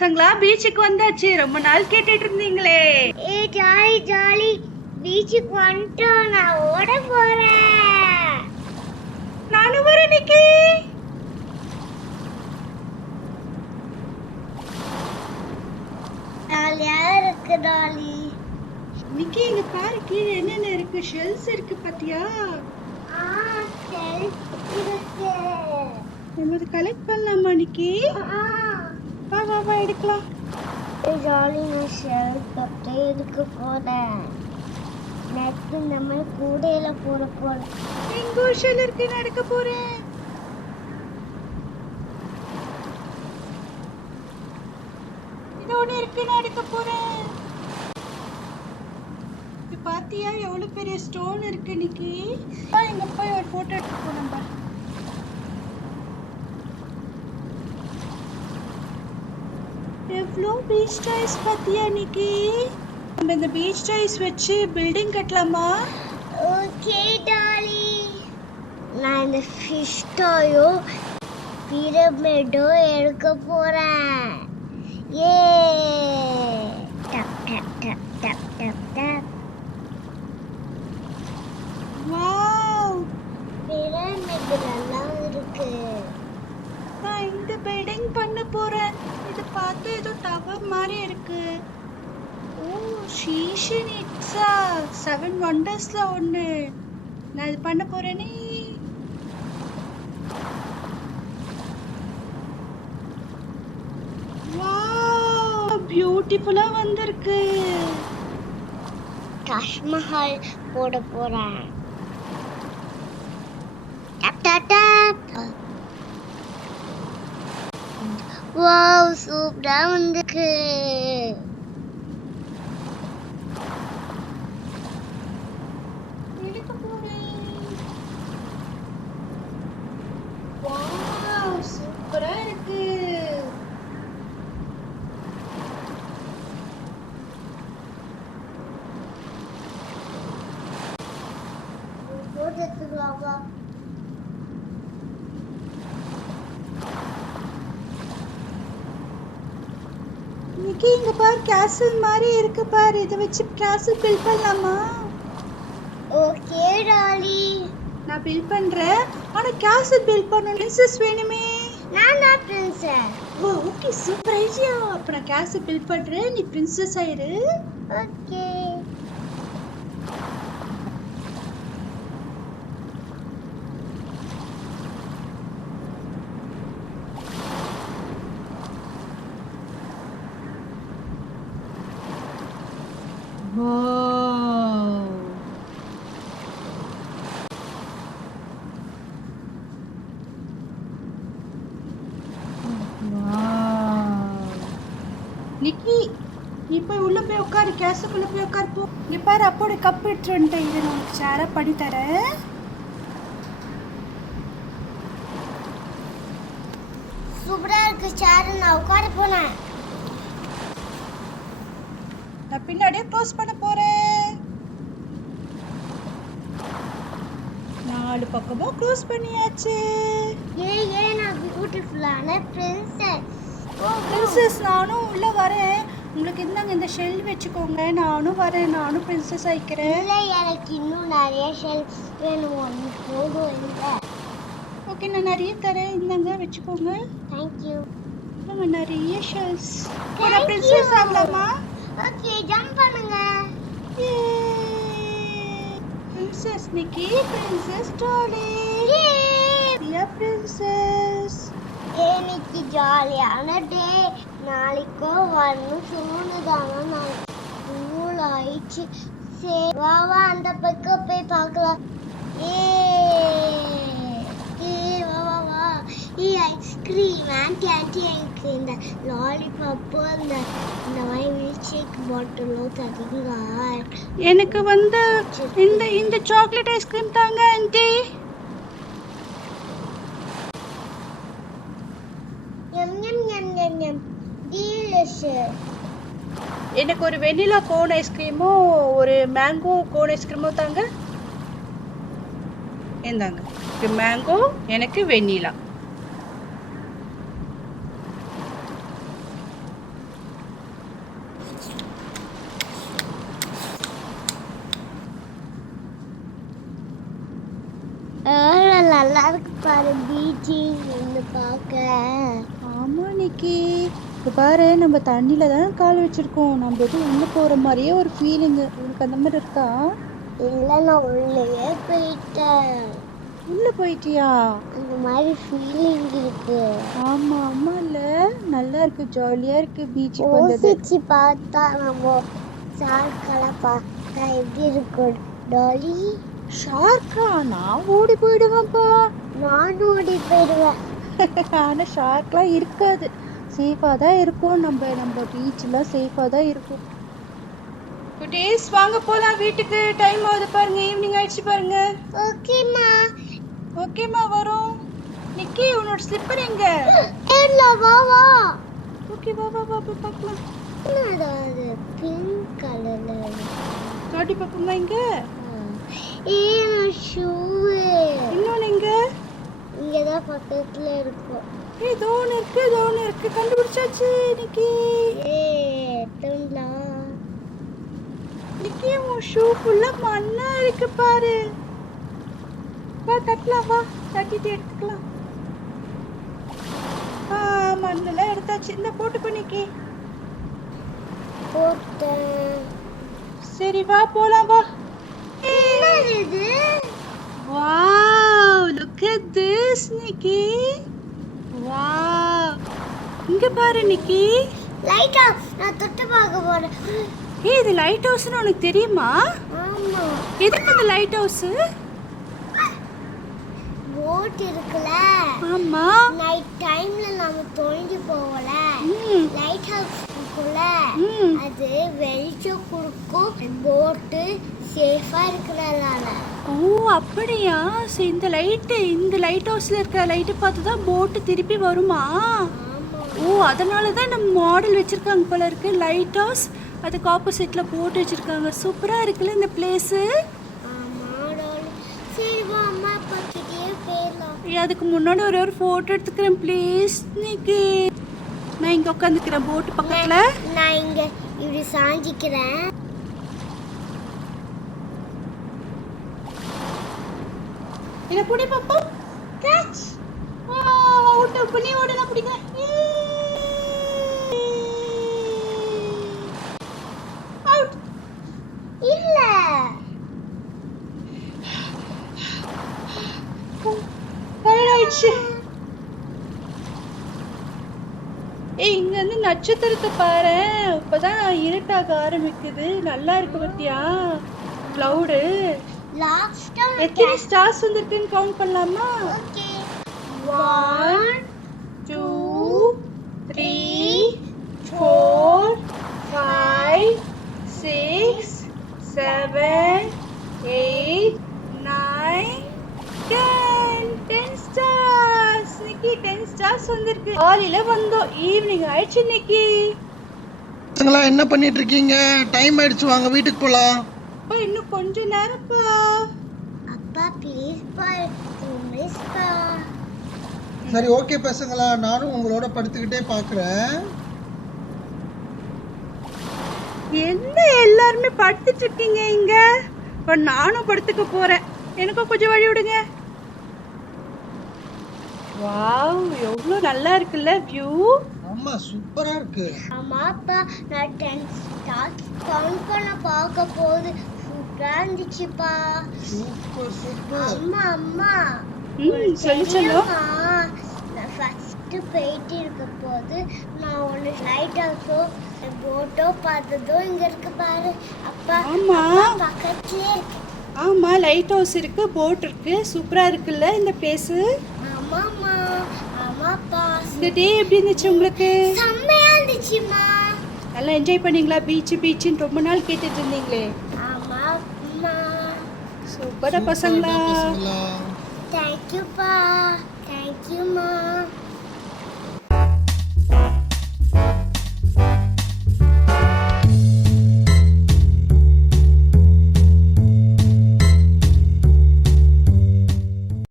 பசங்களா பீச்சுக்கு வந்தாச்சு. ரொம்ப நாள் கேட்டுட்டு இருந்தீங்களே. ஜாலி ஜாலி பீச்சுக்கு வந்துட்டோம். நான் ஓட போறேன். நானும் வரேன் நிக்கி. ஜாலியா இருக்கு டாலி. நிக்கி இங்க பாரு, கீழே என்னென்ன இருக்கு. ஷெல்ஸ் இருக்கு பாத்தியா? இருக்கு. நம்ம அதை கலெக்ட் பண்ணலாமா நிக்கி? வா வா வா எடுக்கலாம். ஜாலி நான் ஷெல் பட்டே எடுக்க போறேன். நெக்ஸ்ட் நம்ம கூடையில போட போறோம். எங்க ஒரு ஷெல் இருக்கு, நான் எடுக்க போறேன். இது ஒண்ணு இருக்கு, நான் எடுக்க போறேன். இது பாத்தியா எவ்வளவு பெரிய ஸ்டோன் இருக்கு நிக்கி? எங்க போய் ஒரு போட்டோ எடுத்து போனோம் பாரு. எவ்வளோ பீச் டாய்ஸ் பாத்தியா நிக்கி? நம்ம இந்த பீச் டாய்ஸ் வச்சு பில்டிங் கட்டலாமா? Okay Dolly. நான் இந்த ஃபிஷ் டாயோ பிரமிடோ எடுக்க போறேன். ஏ டப் டப் டப் டப் டப் டப். வாவ், பிரமிடெல்லாம் இருக்கு. நான் இந்த பில்டிங் பண்ண போறேன். இது பார்த்து ஏதோ டவர் மாதிரி இருக்கு. ஓ, ஷீஷன் இட்ஸா 7 வண்டர்ஸ்ல ஒண்ணு. நான் இது பண்ண போறேனே. வாவ், பியூட்டிஃபுல்லா வந்திருக்கு. தாஜ்மஹால் போட போறேன். டப் டப் டப். வாவ், சூப்பரா வந்திருக்கு. எடுக்க போறேன். வாவ், சூப்பரா இருக்கு. போட்டு எடுத்துக்கலாமா? நிக்கி இங்க பாரு, கேசல் மாதிரி இருக்கு பாரு. இதை வச்சு கேசல் பில்ட் பண்ணலாமா? Okay Dolly. நான் பில்ட் பண்றேன். ஆனா கேசல் பில்ட் பண்ணணும், பிரின்சஸ் வேணுமே. நான் தான் princess. Oh okay, super idea. அப்ப நான் கேசல் பில்ட் பண்றேன், நீ பிரின்சஸ் ஆயிரு. ஓகே. நிக்கி, நீ போய் உள்ள போய் உட்காரு, கேஸுக்குள்ள போய் உட்காரு போ. நீ பாரு, அப்போட கப் எடுத்து வந்துட்டேன். இதை நான் உனக்கு சேரா பண்ணி தரேன். சூப்பரா இருக்கு சேர். நான் உட்கார போனேன். நான் பின்னாடியே க்ளோஸ் பண்ண போறேன். 4 பக்கமும் க்ளோஸ் பண்ணியாச்சு. ஏ நான் பியூட்டிஃபுல்லான பிரின்சஸ். ஓ பிரின்சஸ், நானும் உள்ள வரேன். உங்களுக்கு இருந்தாங்க இந்த ஷெல் வச்சுக்கோங்க. நானும் வரேன், நானும் பிரின்சஸ் ஆயிக்கிறேன். இல்ல, எனக்கு இன்னும் நிறைய ஷெல்ஸ் வேணும். ஒன்று போதும் இல்லை. ஓகே, நான் நிறைய தரேன், இந்தாங்க வச்சுக்கோங்க. தேங்க்யூ. நிறைய ஷெல்ஸ். நான் பிரின்சஸ் ஆகலாமா? ஓகே, ஜம்ப் பண்ணுங்க. பிரின்சஸ் நிக்கி, பிரின்சஸ் டாலி, பிரின்சஸ். இன்னைக்கு ஜாலியான டே. நாளைக்கோ வரணும் சொன்னதானா? நாளைக்கு ஸ்கூல் ஆயிடுச்சு. சரி வா வா, அந்த பக்கம் போய் பார்க்கலாம். வா வா வா. ஐஸ்கிரீம் ஆன்டி எனக்கு இந்த லாலிபாப்பு அந்த மாதிரி மில்க் ஷேக் பாட்டிலும் தரீங்களா? எனக்கு வந்து இந்த சாக்லேட் ஐஸ்கிரீம் தாங்க ஆன்ட்டி. எனக்கு ஒரு வெனிலா கோன் ஐஸ்கிரீமும் ஒரு மேங்கோ கோன் ஐஸ்கிரீமும் தாங்க. இந்தாங்க, இது மேங்கோ, எனக்கு வெண்ணிலா. பாரு பீச் வந்து பார்க்க. ஆமா நிக்கி, இப்போ பாரு நம்ம தண்ணியில தானே கால் வச்சிருக்கோம். நம்ம எதுவும் உள்ள போற மாதிரியே ஒரு ஃபீலிங்கு. உங்களுக்கு அந்த மாதிரி இருக்கா? இல்ல நான் உள்ளேயே போயிட்டேன். உள்ள போயிட்டியா? அந்த மாதிரி ஃபீலிங் இருக்கு. ஆமா ஆமா, இல்ல நல்லா இருக்கு, ஜாலியா இருக்கு பீச்சுக்கு வந்தது. யோசிச்சு பார்த்தா நம்ம ஷார்க்கெல்லாம் பார்த்தா எப்படி இருக்கும் டாலி? ஷார்க்கா? நான் ஓடி போயிடுவேன்ப்பா. நான் ஓடி போயிடுவேன். ஆனா ஷார்க்லாம் இருக்காது, சேஃபா தான் இருக்கும். நம்ம பீச்லாம் சேஃபா தான் இருக்கும். குட்டீஸ் வாங்க போலாம் வீட்டுக்கு, டைம் ஆகுது பாருங்க, ஈவினிங் ஆயிடுச்சு பாருங்க. ஓகேம்மா. ஓகேம்மா வரோம். நிக்கி உன்னோட ஸ்லிப்பர் எங்க? ஏர்ல வா வா. ஓகே வா வா வா போய் பார்க்கலாம். என்னடா அது பிங்க் கலர்ல? காட்டி பார்ப்போமா இங்க? ஏன் ஷூ இன்னொன்னு எங்க? இங்கதான் பக்கத்துல இருக்கும். ஏய் தோன் இருக்கு கண்டுபிடிச்சாச்சு நிக்கி. எத்தலாம் நிக்கி உன் ஷூ ஃபுல்லா மண்ணா இருக்கு பாரு. வா தட்டலாம், வா தட்டிட்டு எடுத்துக்கலாம். மண்ணெல்லாம் எடுத்தாச்சு. இந்த போட்டுக்கோ நிக்கி. போட்டேன். சரி வா போலாம் வா. என்னது இது? Wow, look at this, Nikki. Wow. இங்க பாரு நிக்கி. Light off. நான் தொட்டு பார்க்க போறேன். ஏய் இது லைட் ஹவுஸ்னு உனக்கு தெரியுமா? ஆமா. எதுக்கு இந்த லைட் ஹவுஸ்? போட் இருக்குல. ஆமா. நைட் டைம்ல நாம தொலைஞ்சு போவல. லைட் ஹவுஸ் இருக்குல. அது வெளிச்சம் கொடுக்கும். போட் சேஃபா இருக்கறதால. ஓ அப்படியா? சரி இந்த லைட் ஹவுஸ்ல இருக்க லைட் பார்த்து தான் போட் திருப்பி வருமா? ஓ அதனால தான் நம்ம மாடல் வச்சிருக்காங்க போல இருக்கு. லைட் ஹவுஸ் அதுக்கு ஆப்போசிட்ல போட் வச்சிருக்காங்க. சூப்பரா இருக்குல்ல இந்த பிளேஸ். சரி வா அம்மா அப்பா கிட்டே போயிடலாம். அதுக்கு முன்னாடி ஒரு போட்டோ எடுத்துக்கிறேன் ப்ளீஸ் நிக்கி. நான் இங்க உட்காந்துக்கிறேன் போட் பக்கத்துல. நான் இங்க இப்படி சாஞ்சிக்கிறேன். இத புடி பாப்பா. கேட்ச். ஓட்டு பண்ணி ஓடலாம் பிடிக்கிறேன். அவுட். இல்ல. ஆயிடுச்சு. இங்க வந்து நட்சத்திரத்தை பாரு. இப்பதான் இருட்டாக ஆரம்பிக்குது. நல்லா இருக்கு பத்தியா கிளவுடு. லாஸ்டா எத்தனை ஸ்டார்ஸ் வந்திருக்குன்னு கவுண்ட் பண்ணலாமா? ஓகே. 1 2 3 4 5 6 7 8 9 10 ஸ்டார்ஸ். நிக்கி 10 ஸ்டார்ஸ் வந்திருக்கு. காலையில வந்தோம், ஈவினிங் ஆயிடுச்சு நிக்கி. பசங்களா என்ன பண்ணிட்டு இருக்கீங்க? டைம் ஆயிடுச்சு, வாங்க வீட்டுக்கு போலாம். இன்னும் கொஞ்ச நேரம்ப்பா. அப்பா ப்ளீஸ் பா, ப்ளீஸ் பா. சரி ஓகே பசங்களா, நானும் உங்களோட படுத்துக்கிட்டே பாக்குறேன். என்ன எல்லாருமே படுத்துட்டு இருக்கீங்க இங்க? இப்ப நானும் படுத்துக்க போறேன். எனக்கும் கொஞ்சம் வழி விடுங்க. வாவ் எவ்வளவு நல்லா இருக்குல்ல வியூ. ஆமா சூப்பரா இருக்கு. அம்மா அப்பா நான் 10 ஸ்டார்ஸ் கவுண்ட் பண்ண பார்க்க போது சூப்பரா இருந்துச்சுப்பா. Super super. அம்மா அம்மா சொல்லு. நான் ஃபர்ஸ்ட் போயிட்டு இருக்க போது நான் ஒன்று லைட் ஹவுஸோ போட்டோ பார்த்ததோ இங்க இருக்கு பாரு. அப்பா ஆமா பக்கத்துலயே இருக்கு. ஆமா லைட் ஹவுஸ் இருக்கு, போட் இருக்கு, சூப்பரா இருக்குல்ல இந்த பிளேஸ். ஆமாம்மா. ஆமாப்பா. இந்த டே எப்படி இருந்துச்சு உங்களுக்கு? செம்மையா இருந்துச்சுமா. நல்லா என்ஜாய் பண்ணீங்களா? பீச்சுன்னு ரொம்ப நாள் கேட்டுட்டு இருந்தீங்களே. ஆமா அம்மா. சூப்பரா பசங்களா. பசங்களா. தேங்க்யூப்பா.